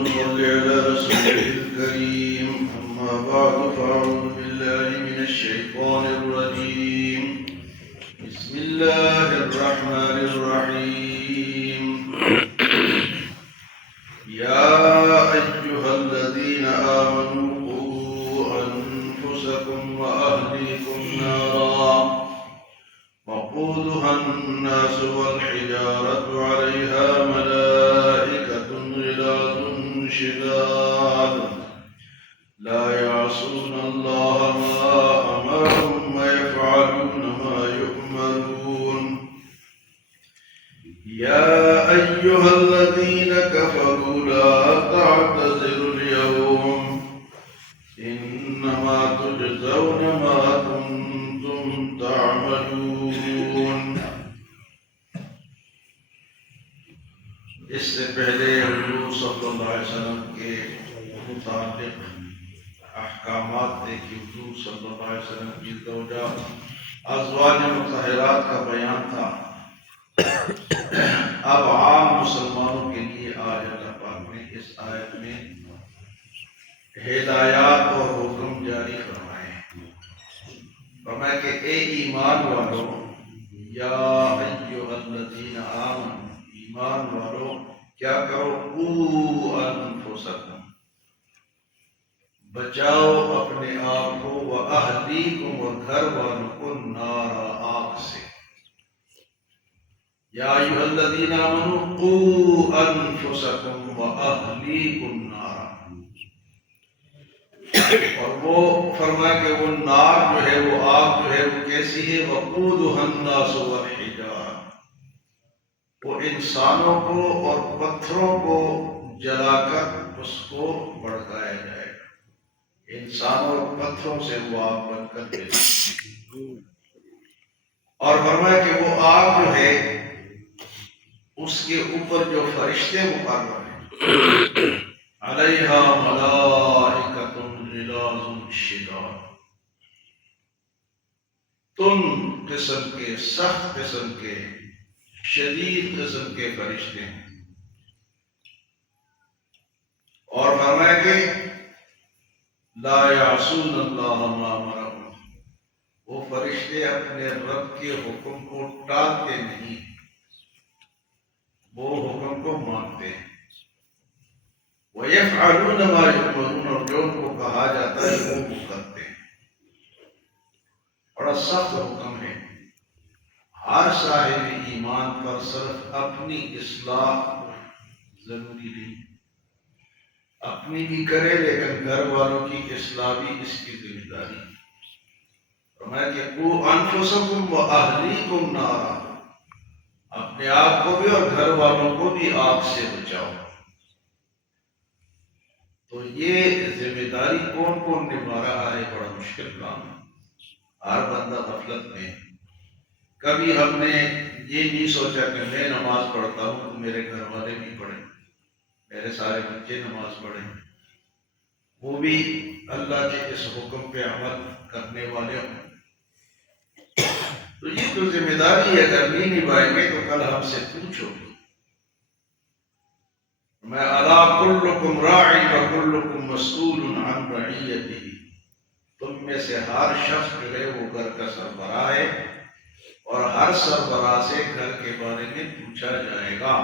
ونصلي على رسوله الكريم. أما بعد فأعوذ بالله من الشيطان الرجيم. بسم الله الرحمن الرحيم. يا أيها الذين آمنوا قوا أنفسكم وأهليكم نارا وقودها الناس والحجارة عليها ملائكة غلاظ شداد لا يعصون الله ما أمرهم ويفعلون ما يؤمرون. يا أيها الذين كفروا لا تعتذروا اليوم إنما تجزون ما كنتم تعملون. اس سے پہلے حضور صلی اللہ علیہ وسلم کے متعلق احکامات تھے کہ حضور صلی اللہ علیہ وسلم کی زوجہ ازواج مطہرات کا بیان تھا. اب عام مسلمانوں کے لیے آج اللہ پاک نے اس آیت میں ہدایات اور حکم جاری فرمائے ہیں. فرمایا کہ اے ایمان والو، یا ایھا الذین آمنوا، ایمان والو کیا کرو، قوا انفسکم، بچاؤ اپنے آپ کو، واہلیکم، اور گھر والوں کو، نارا، آگ سے. یا ایھا الذین آمنوا قوا انفسکم واہلیکم نارا. اور وہ فرمایا کہ وہ نار جو ہے، وہ آگ جو ہے، وہ کیسی ہے؟ وقودها الناس والحجارہ، وہ انسانوں کو اور پتھروں کو جلا کر اس کو بھڑکایا جائے گا. انسانوں اور پتھروں سے وہ آگ بن کر دے. اور فرمایا کہ وہ آگ جو ہے، اس کے اوپر جو فرشتے مقرر ہیں، علیہا ملائکۃ غلاظ شداد، تند قسم کے، سخت قسم کے، شدید قسم کے فرشتے ہیں. اور فرمایا کہ لا یعصون اللہ ما امرهم، وہ فرشتے اپنے رب کے حکم کو ٹالتے نہیں، وہ حکم کو مانتے ہیں. وَيَفْعَلُونَ مَا يُؤْمَرُونَ، اور جو ان کو کہا جاتا ہے وہ کرتے ہیں. بڑا سخت حکم ہے. ہر صاحب ایمان پر صرف اپنی اصلاح ضروری نہیں، اپنی بھی کرے لیکن گھر والوں کی اصلاح بھی اس کی ذمہ داری ہے. فرمایا کہ قوا انفسکم واہلیکم نارا، اپنے آپ کو بھی اور گھر والوں کو بھی آگ سے بچاؤ. تو یہ ذمہ داری کون کون نبھا رہا ہے؟ بڑا مشکل کام ہے. ہر بندہ غفلت میں. کبھی ہم نے یہ نہیں سوچا کہ میں نماز پڑھتا ہوں تو میرے گھر والے بھی پڑھیں، میرے سارے بچے نماز پڑھیں، وہ بھی اللہ کے اس حکم پہ عمل کرنے والے ہوں. تو یہ تو ذمہ داری اگر نہیں نبھائیں گے تو کل ہم سے پوچھو گے. میں الا کلکم راع وکلکم مسئول عن رعیتہ، تم میں سے ہر شخص جو ہے وہ گھر کا سربراہ ہے اور ہر سربراہ سے گھر کے بارے میں پوچھا جائے گا.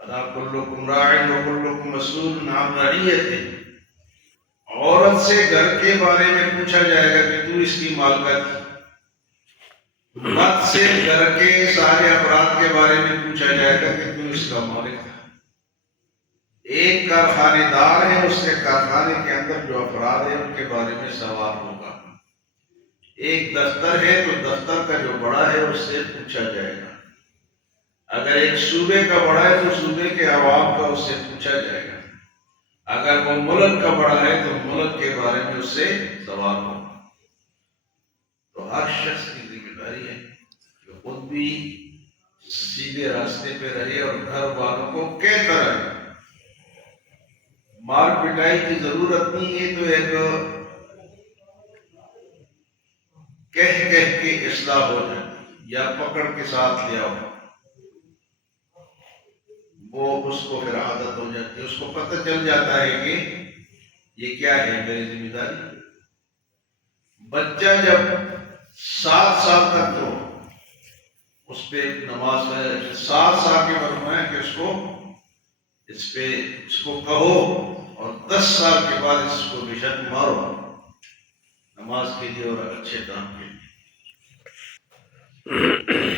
الا کلکم راع وکلکم مسئول عن رعیتہ، عورت سے گھر کے بارے میں پوچھا جائے گا کہ تو اس کی مالکہ تھی. مرد سے گھر کے سارے افراد کے بارے میں پوچھا جائے گا کہ تو اس کا مالک تھا. ایک کارخانے دار ہے، اس کے کارخانے کے اندر جو افراد ہیں ان کے بارے میں سوال ہوگا. ایک دفتر ہے تو دفتر کا جو بڑا ہے اس سے پوچھا جائے گا. اگر ایک صوبے کا بڑا ہے تو صوبے کے عوام کا اس سے پوچھا جائے گا. اگر وہ ملک کا بڑا ہے تو ملک کے بارے میں اس سے سوال ہوگا. تو ہر شخص کی ذمہ داری ہے کہ خود بھی سیدھے راستے پہ رہے اور گھر والوں کو کہتا رہے. مار پٹائی کی ضرورت نہیں ہے، تو ایک کہہ کے اصلاح ہو جائے یا پکڑ کے ساتھ لے آؤ. وہ اس کو پھر عادت ہو جاتی ہے، اس کو پتہ چل جاتا ہے کہ یہ کیا ہے میری ذمہ داری۔ بچہ جب 7 سال تک تو اس پہ نماز ہے، 7 سال کے بعد میں کہ اس کو کہو، اور 10 سال کے بعد اس کو بشک مارو نماز کے لیے اور اچھے کام کے لیے۔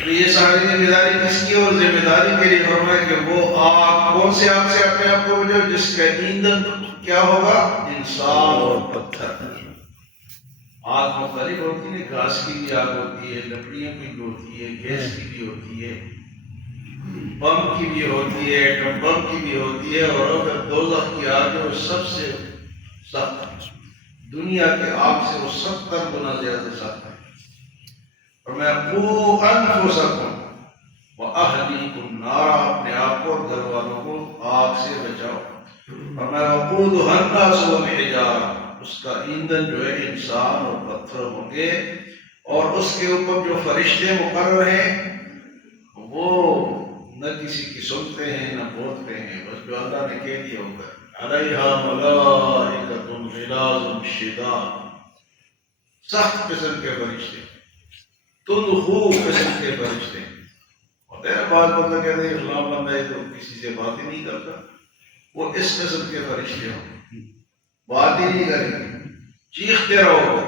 تو یہ ساری ذمہ داری کس کی؟ اور ذمہ داری کے لیے فرمایا کہ وہ آگ، کون سے آگ سے اپنے آپ کو بچاؤ؟ جس کا ایندھن کیا ہوگا؟ انسان اور پتھر۔ آگ مختلف ہوتی ہے، گھاس کی بھی آگ ہوتی ہے، لکڑیوں کی بھی ہوتی ہے، گیس کی بھی ہوتی ہے، بم کی بھی ہوتی ہے، ایٹم بم کی بھی ہوتی ہے، اور اگر دوزخ کی آگ ہے وہ سب سے سخت، دنیا کے آگ سے وہ 70 گنا زیادہ سخت ہے۔ اور میں قو انفسکم واہلیکم نارا، اپنے آپ کو اور گھر والوں کو آگ سے بچاؤ۔ اور میں وقودھا الناس والحجارہ، اس کا ایندھن جو ہے انسان اور پتھر ہوں گے، اور اس کے اوپر جو فرشتے مقرر ہیں وہ نہ کسی کی سنتے ہیں نہ بولتے ہیں، بس جو اللہ نے کہہ دیا ہوگا۔ علیہا ملائکۃ غلاظ شداد، سخت قسم کے فرشتے، تندخو قسم کے فرشتے۔ ہوتے ہیں بعض بندہ کہتے ہیں اسلام بندہ ہے تو کسی سے بات ہی نہیں کرتا، وہ اس قسم کے فرشتے ہوں، بات ہی نہیں کریں گے، چیختے رہو گے۔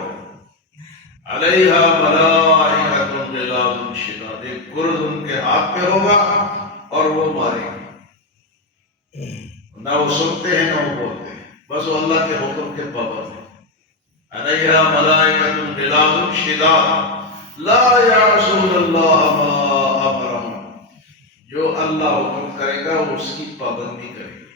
علیہا ملائکۃ غلاظ شداد، ایک گرز ان کے ہاتھ پہ ہوگا اور وہ ماریں گے، نہ وہ سنتے ہیں نہ وہ بولتے ہیں، بس وہ اللہ کے حکم کے پابند ہیں۔ علیہا ملائکۃ غلاظ شداد لا یعصون اللہ ما امرہم، جو اللہ حکم کرے گا وہ اس کی پابندی کرے گا۔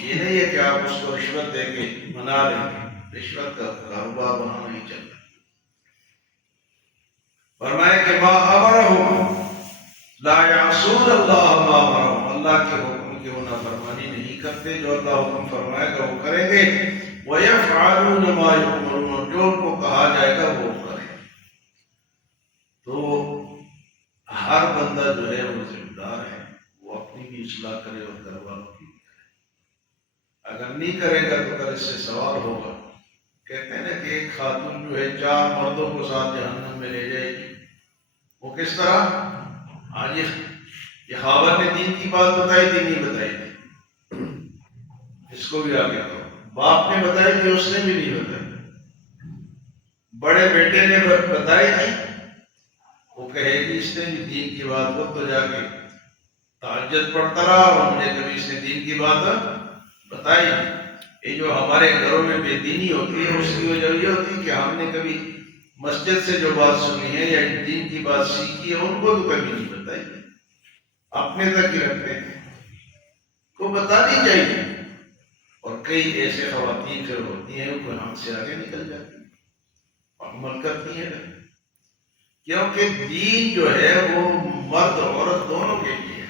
یہ نہیں ہے کہ آپ اس کو رشوت دے کے منا لیں گے، رشوت کا کاروبار وہاں نہیں چلتا۔ فرمایا کہ ما امرہم لا یعصون اللہ ما امرہم، اللہ کے حکم کی وہ نافرمانی نہیں کرتے، جو اللہ حکم فرمائے گا وہ کریں گے۔ وَيَفْعَلُونَ مَا يُؤْمَرُونَ، جو ان کو کہا جائے گا وہ کریں۔ تو ہر بندہ جو ہے وہ ذمہ دار ہے، وہ اپنی بھی اصلاح کرے اور گھر والوں کی بھی کرے۔ اگر نہیں کرے گا تو کل اس سے سوال ہوگا۔ کہتے ہیں نا کہ ایک خاتون جو ہے 4 مردوں کو ساتھ جہنم میں لے جائے گی، وہ کس طرح؟ آج یہ خاوند نے دین کی بات بتائی تھی نہیں بتائی تھی، اس کو بھی آگے کرو، باپ نے بتائی تھی اس نے بھی نہیں بتائی، بڑے بیٹے نے بتائی تھی، وہ کہے گی اس نے بھی دین کی بات کو، تو جا کے تہجد پڑھتا رہا اور مجھے کبھی اس نے دین کی بات بتائی۔ یہ جو ہمارے گھروں میں بے دینی ہوتی ہے اس کی وجہ یہ ہوتی ہے کہ ہم نے کبھی مسجد سے جو بات سنی ہے یا دین کی بات سیکھی ہے ان کو تو کبھی نہیں بتائی، اپنے تک ہی رکھتے ہیں، کو بتانی چاہیے۔ اور کئی ایسے خواتین جو ہوتی ہیں وہ ہم سے آگے نکل جاتی ہیں اور عمل کرتی ہیں، کیونکہ دین جو ہے وہ مرد عورت دونوں کے لیے ہے۔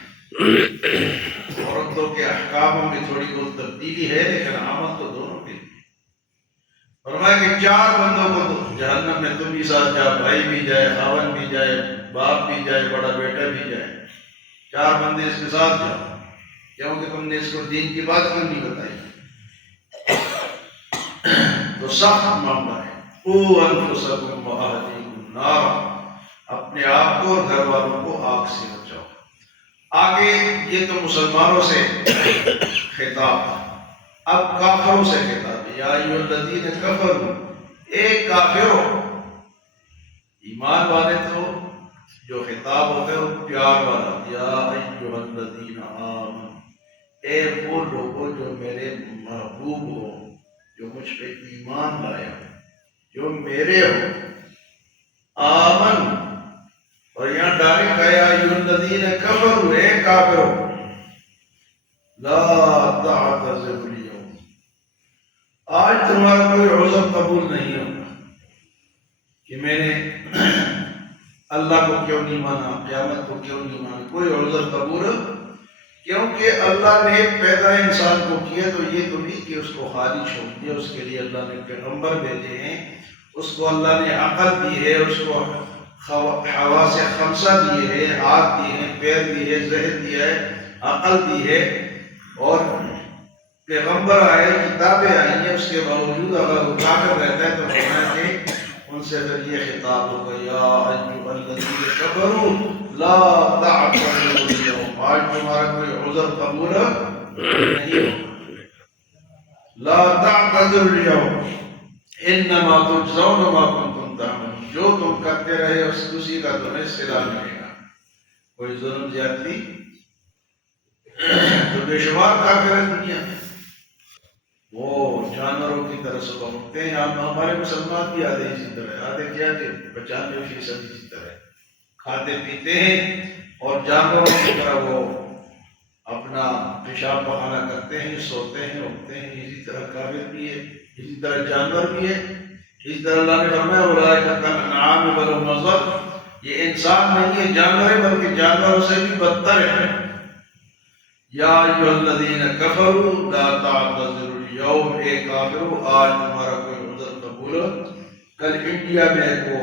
عورتوں کے احکاموں میں تھوڑی بہت تبدیلی ہے لیکن عمل تو دونوں کے لیے۔ فرمایا کہ 4 بندوں کو تو جہنم میں تم بھی ساتھ جاؤ، بھائی بھی جائے، خاوند بھی جائے، باپ بھی جائے، بڑا بیٹا بھی جائے، 4 بندے اس کے ساتھ جاؤ، کیونکہ تم نے اس کو دین کی بات کیوں نہیں بتائی۔ تو سخت معاملہ ہے۔ قُوا أَنفُسَكُمْ وَأَهْلِيكُمْ نَارًا، اپنے آپ کو اور گھر والوں کو آگ سے بچاؤ۔ آگے یہ تو مسلمانوں سے خطاب، اب کافروں سے خطاب ہے۔ یا ایھا الذین کفروا، ایک کافروں، ایمان والے تو جو خطاب ہوتا ہے وہ پیار والا، یا ایھا الذین آمنوا، اے وہ لوگوں جو میرے محبوب ہو، جو مجھ پہ ایمان لائے ہو، جو میرے ہو، آمن، اور یہاں ڈائریکٹ ہے یا ایھا الذین کفروا، اے کافروں، لا تعتذروا اليوم، آج تمہارا کوئی عذر قبول نہیں ہوگا کہ میں نے اللہ کو کیوں نہیں مانا، قیامت کو کیوں نہیں مانا، کوئی عذر قبول، کیونکہ اللہ نے پیدا انسان کو کیا تو یہ تو نہیں کہ اس کو خالی چھوڑ دیا، اس کے لیے اللہ نے پیغمبر بھیجے ہیں، اس کو اللہ نے عقل دی ہے، اس کو حواس خمسہ دیے ہیں، ہاتھ دیے ہیں، پیر دیے ہیں، ذہن دیا ہے، عقل دی ہے، اور پیغمبر آئے، کتابیں آئی ہیں، اس کے باوجود اگر وہ کافر رہتا ہے تو فرمایا کہ ان سے پھر یہ خطاب ہوگا، یا ایھا الذین کفروا لا تعتذروا اليوم، آج تمہارا کوئی عذر قبول نہیں ہوگا. لا تعتذروا اليوم انما تجزون ما کنتم تعملون، جو تم کرتے رہے اسی کا تمہیں صلہ ملے گا. کوئی ظلم زیادتی تو بے شمار کافر ہیں دنیا میں، وہ جانوروں کی طرح صبح اٹھتے ہیں. ہمارے مسلمان بھی آدھے اسی طرح، آدھے کیا کہ 95% اسی طرح کھاتے پیتے ہیں اور جانوروں کی طرح وہ اپنا پیشاب پخانہ کرتے ہیں، سوتے ہیں، اٹھتے ہیں. اسی طرح کافر بھی ہے، اسی طرح جانور بھی ہے. اسی طرح اللہ نے فرمایا اولئک کالانعام بل هم اضل، یہ انسان نہیں ہے جانور ہے، بلکہ جانوروں سے بھی بدتر ہے. یا ایھا الذین کفروا لا تعتذروا اليوم، اے کافرو آج تمہارا کوئی عذر قبول. کل انڈیا میں کو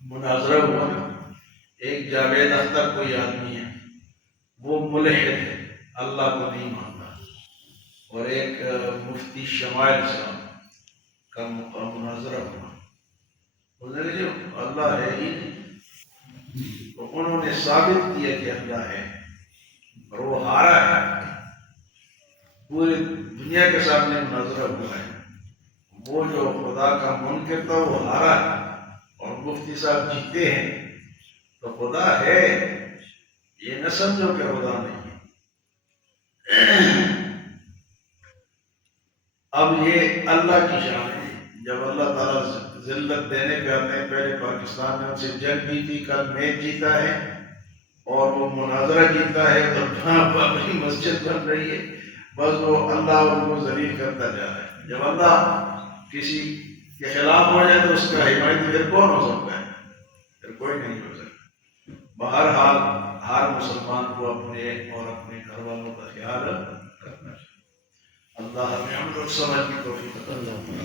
مناظرہ ہوا نا، ایک جاوید اختر کوئی آدمی ہے، وہ ملحد ہے، اللہ کو نہیں مانتا، اور ایک مفتی شمائل صاحب کا مناظرہ ہوا. انہوں نے جو اللہ ہے ہی نہیں، تو انہوں نے ثابت کیا کہ اللہ ہے، اور وہ ہارا ہے. پوری دنیا کے سامنے مناظرہ ہوا ہے. وہ جو خدا کا منکر تھا وہ ہارا ہے، اور مفتی صاحب جیتے ہیں. تو خدا ہے، یہ نہ سمجھو کہ خدا نہیں ہے. اب یہ اللہ کی شان ہے. جب اللہ تعالیٰ ذلت دینے پہ آتے ہیں، پہلے پاکستان نے ان سے جنگ کی تھی، کل میچ جیتا ہے اور وہ مناظرہ جیتا ہے، تو جہاں بابری مسجد بن رہی ہے، بس وہ اللہ ان کو ذلیل کرتا جا رہا ہے. جب اللہ کسی کے خلاف ہو جائے تو اس کا حمایتی پھر کون ہو سکتا ہے؟ پھر کوئی نہیں ہو سکتا. بہرحال ہر مسلمان کو اپنے اور اپنے گھر والوں کا خیال رکھنا چاہیے. اللہ ہمیں ہم لوگ سمجھ کی توفیق عطا فرمائے.